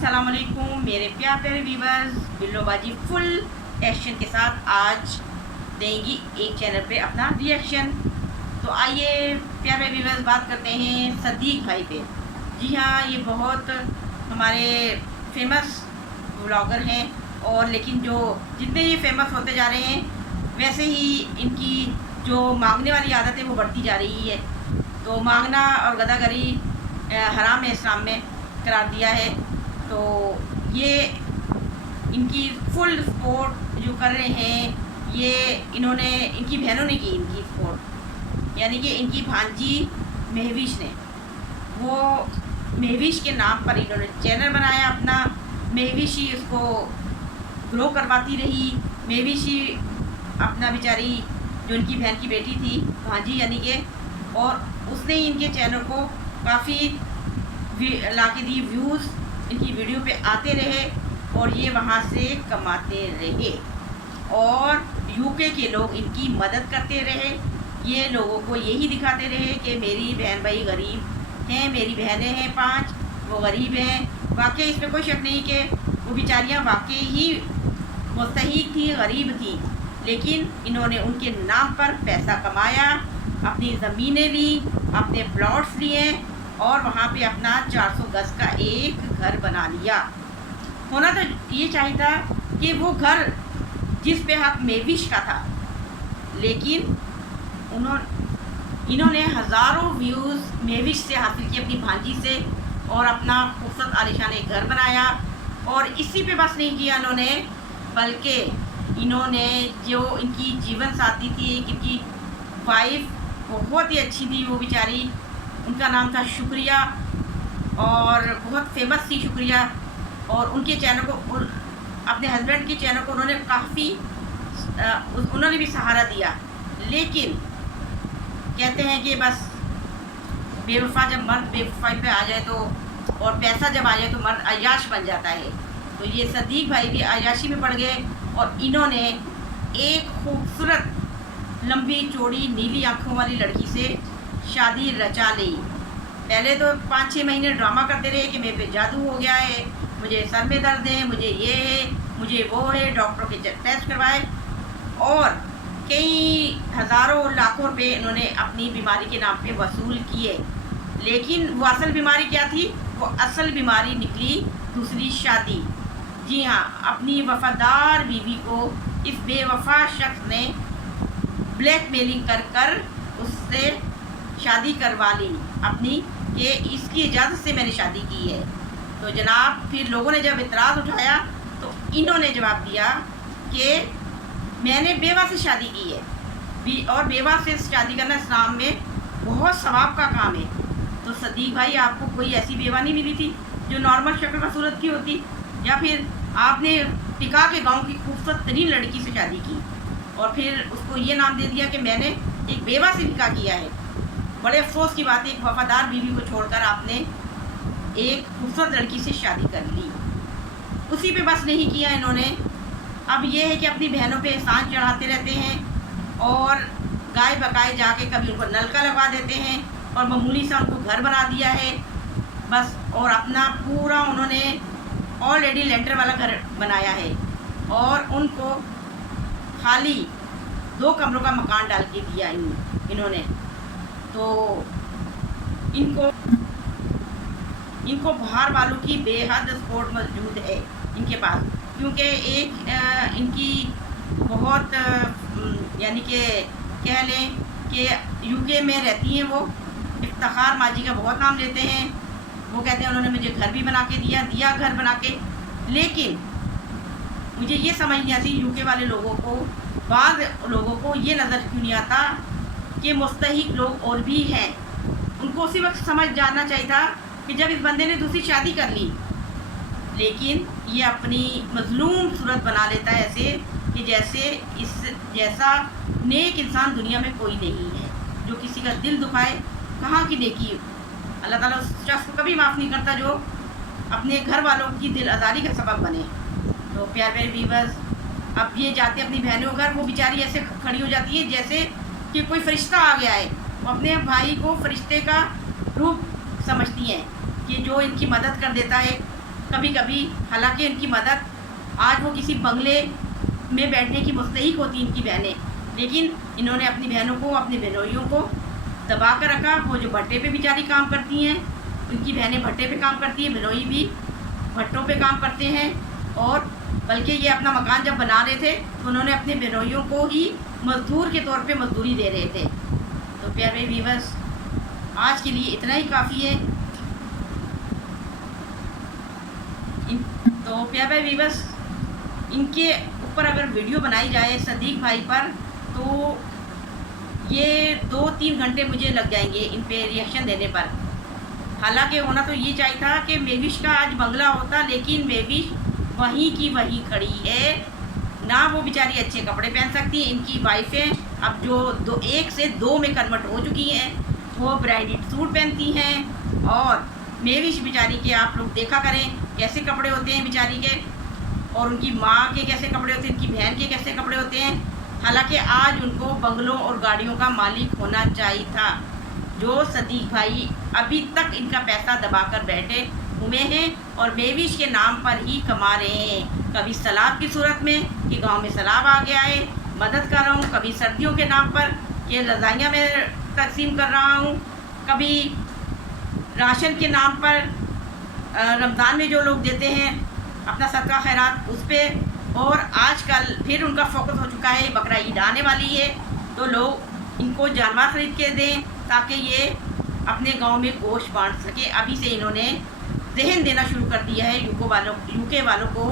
अस्सलाम वालेकुम मेरे प्यारे व्यूवर्स। बिल्लोबाजी फुल एक्शन के साथ आज देंगी एक चैनल पे अपना रिएक्शन। तो आइए प्यारे व्यूवर्स बात करते हैं सदीक भाई पे। जी हाँ, ये बहुत हमारे फेमस व्लॉगर हैं और लेकिन जो जितने ये फेमस होते जा रहे हैं वैसे ही इनकी जो मांगने वाली आदत है वो बढ़ती जा रही है। तो मांगना और गदागरी हराम है, इस्लाम में करार दिया है। तो ये इनकी फुल सपोर्ट जो कर रहे हैं, ये इन्होंने इनकी बहनों ने की इनकी सपोर्ट, यानी कि इनकी भांजी महविश ने, वो महविश के नाम पर इन्होंने चैनल बनाया अपना। महविश ही उसको ग्रो करवाती रही। महविश ही अपना बेचारी जो इनकी बहन की बेटी थी भांजी यानी कि, और उसने इनके चैनल को काफ़ी ला के दी व्यूज़, इनकी वीडियो पे आते रहे और ये वहाँ से कमाते रहे और यूके के लोग इनकी मदद करते रहे। ये लोगों को यही दिखाते रहे कि मेरी बहन भाई गरीब हैं, मेरी बहनें हैं 5, वो गरीब हैं। वाकई इसमें कोई शक नहीं कि वो बेचारियाँ वाकई ही मुस्तहिक थी, गरीब थी, लेकिन इन्होंने उनके नाम पर पैसा कमाया, अपनी ज़मीनें ली, अपने प्लॉट्स लिए और वहाँ पे अपना 400 गज का एक घर बना लिया। होना तो ये चाहिए था कि वो घर जिस पे हक महविश का था, लेकिन इन्होंने हज़ारों व्यूज़ महविश से हासिल किए, अपनी भांजी से, और अपना खूबसूरत आलिशान एक घर बनाया। और इसी पे बस नहीं किया इन्होंने, बल्कि इन्होंने जो इनकी जीवन साथी थी, इनकी वाइफ बहुत ही अच्छी थी वो बेचारी, उनका नाम था शुक्रिया और बहुत फेमस थी शुक्रिया। और उनके चैनल को, अपने हस्बैंड के चैनल को उन्होंने काफ़ी उन्होंने भी सहारा दिया। लेकिन कहते हैं कि बस बेवफा, जब मर्द बेवफाई पे आ जाए तो, और पैसा जब आ जाए तो मर्द अय्याश बन जाता है। तो ये सदीक भाई भी अय्याशी में पड़ गए और इन्होंने एक खूबसूरत लंबी चौड़ी नीली आँखों वाली लड़की से शादी रचा ली। पहले तो 5-6 महीने ड्रामा करते रहे कि मेरे पे जादू हो गया है, मुझे सर में दर्द है, मुझे ये है, मुझे वो है, डॉक्टरों के टेस्ट करवाए और कई हज़ारों लाखों रुपए इन्होंने अपनी बीमारी के नाम पे वसूल किए। लेकिन वो असल बीमारी क्या थी? वो असल बीमारी निकली दूसरी शादी। जी हाँ, अपनी वफादार बीवी को इस बेवफा शख्स ने ब्लैकमेलिंग कर कर उससे शादी करवा ली अपनी, कि इसकी इजाज़त से मैंने शादी की है। तो जनाब फिर लोगों ने जब इतराज़ उठाया तो इन्होंने जवाब दिया कि मैंने बेवा से शादी की है और बेवा से शादी करना इस्लाम में बहुत सवाब का काम है। तो सदीक भाई, आपको कोई ऐसी बेवा नहीं मिली थी जो नॉर्मल शक्ल का सूरत की होती, या फिर आपने टिका के गाँव की खूबसूरत तरीन लड़की से शादी की और फिर उसको ये नाम दे दिया कि मैंने एक बेवा से निकाह किया है। बड़े अफसोस की बात है, एक वफादार बीवी को छोड़कर आपने एक खूबसूरत लड़की से शादी कर ली। उसी पे बस नहीं किया इन्होंने, अब ये है कि अपनी बहनों पे एहसान चढ़ाते रहते हैं और गाय बकाए जाके कभी उनको नलका लगा देते हैं और मामूली सा उनको घर बना दिया है बस। और अपना पूरा उन्होंने ऑलरेडी लेंटर वाला घर बनाया है और उनको खाली 2 कमरों का मकान डाल के दिया इन्होंने। तो इनको बाहर वालों की बेहद सपोर्ट मौजूद है इनके पास, क्योंकि एक इनकी बहुत यानी कि कह लें कि यूके में रहती हैं वो, इफ्तिखार माजी का बहुत नाम लेते हैं। वो कहते हैं उन्होंने मुझे घर भी बना के दिया घर बना के। लेकिन मुझे ये समझ नहीं आती यूके वाले लोगों को, बाद लोगों को ये नज़र क्यों नहीं आता कि मुस्तहिक लोग और भी हैं। उनको उसी वक्त समझ जाना चाहिए था कि जब इस बंदे ने दूसरी शादी कर ली, लेकिन ये अपनी मजलूम सूरत बना लेता है ऐसे कि जैसे इस जैसा नेक इंसान दुनिया में कोई नहीं है जो किसी का दिल दुखाए। कहाँ की नेकी? अल्लाह ताला उस शख्स को कभी माफ़ नहीं करता जो अपने घर वालों की दिल आज़ारी का सबब बने। तो प्यारे व्यूवर्स, अब ये जाते अपनी बहनों घर, वो बेचारी ऐसे खड़ी हो जाती है जैसे कि कोई फरिश्ता आ गया है। वो अपने भाई को फरिश्ते का रूप समझती हैं कि जो इनकी मदद कर देता है। कभी कभी, हालांकि इनकी मदद, आज वो किसी बंगले में बैठने की मुस्तहिक होती इनकी बहनें, लेकिन इन्होंने अपनी बहनों को, अपने बहनोइयों को दबा कर रखा। वो जो भट्टे पे बेचारी काम करती हैं, उनकी बहनें भट्टे पे काम करती हैं, बहनोई भी भट्टों पे काम करते हैं। और बल्कि ये अपना मकान जब बना रहे थे तो उन्होंने अपने बहनोइयों को ही मज़दूर के तौर पे मजदूरी दे रहे थे। तो प्यारे व्यूअर्स, आज के लिए इतना ही काफ़ी है। तो प्यारे व्यूअर्स, इनके ऊपर अगर वीडियो बनाई जाए सदीक भाई पर, तो ये 2-3 घंटे मुझे लग जाएंगे इन पे रिएक्शन देने पर। हालांकि होना तो ये चाहिए था कि मेविश का आज बंगला होता, लेकिन मेविश वहीं की वहीं खड़ी है ना। वो बेचारी अच्छे कपड़े पहन सकती हैं। इनकी वाइफें अब जो 1 से 2 में कन्वर्ट हो चुकी हैं, वो ब्राइडेड सूट पहनती हैं। और मेविश बेचारी के आप लोग देखा करें कैसे कपड़े होते हैं बेचारी के, और उनकी माँ के कैसे कपड़े होते हैं, उनकी बहन के कैसे कपड़े होते हैं। हालांकि आज उनको बंगलों और गाड़ियों का मालिक होना चाहिए था। जो सदीक भाई अभी तक इनका पैसा दबाकर बैठे हुए हैं और मेविश के नाम पर ही कमा रहे हैं। कभी सैलाब की सूरत में कि गांव में सैलाब आ गया है, मदद कर रहा हूँ, कभी सर्दियों के नाम पर कि रज़ाइयाँ मैं तकसीम कर रहा हूँ, कभी राशन के नाम पर रमज़ान में जो लोग देते हैं अपना सदका खैरात उस पर। और आजकल फिर उनका फोकस हो चुका है, बकरा ईद आने वाली है तो लोग इनको जानवर ख़रीद के दें ताकि ये अपने गांव में गोश्त बांट सके। अभी से इन्होंने जहन देना शुरू कर दिया है यूके वालों को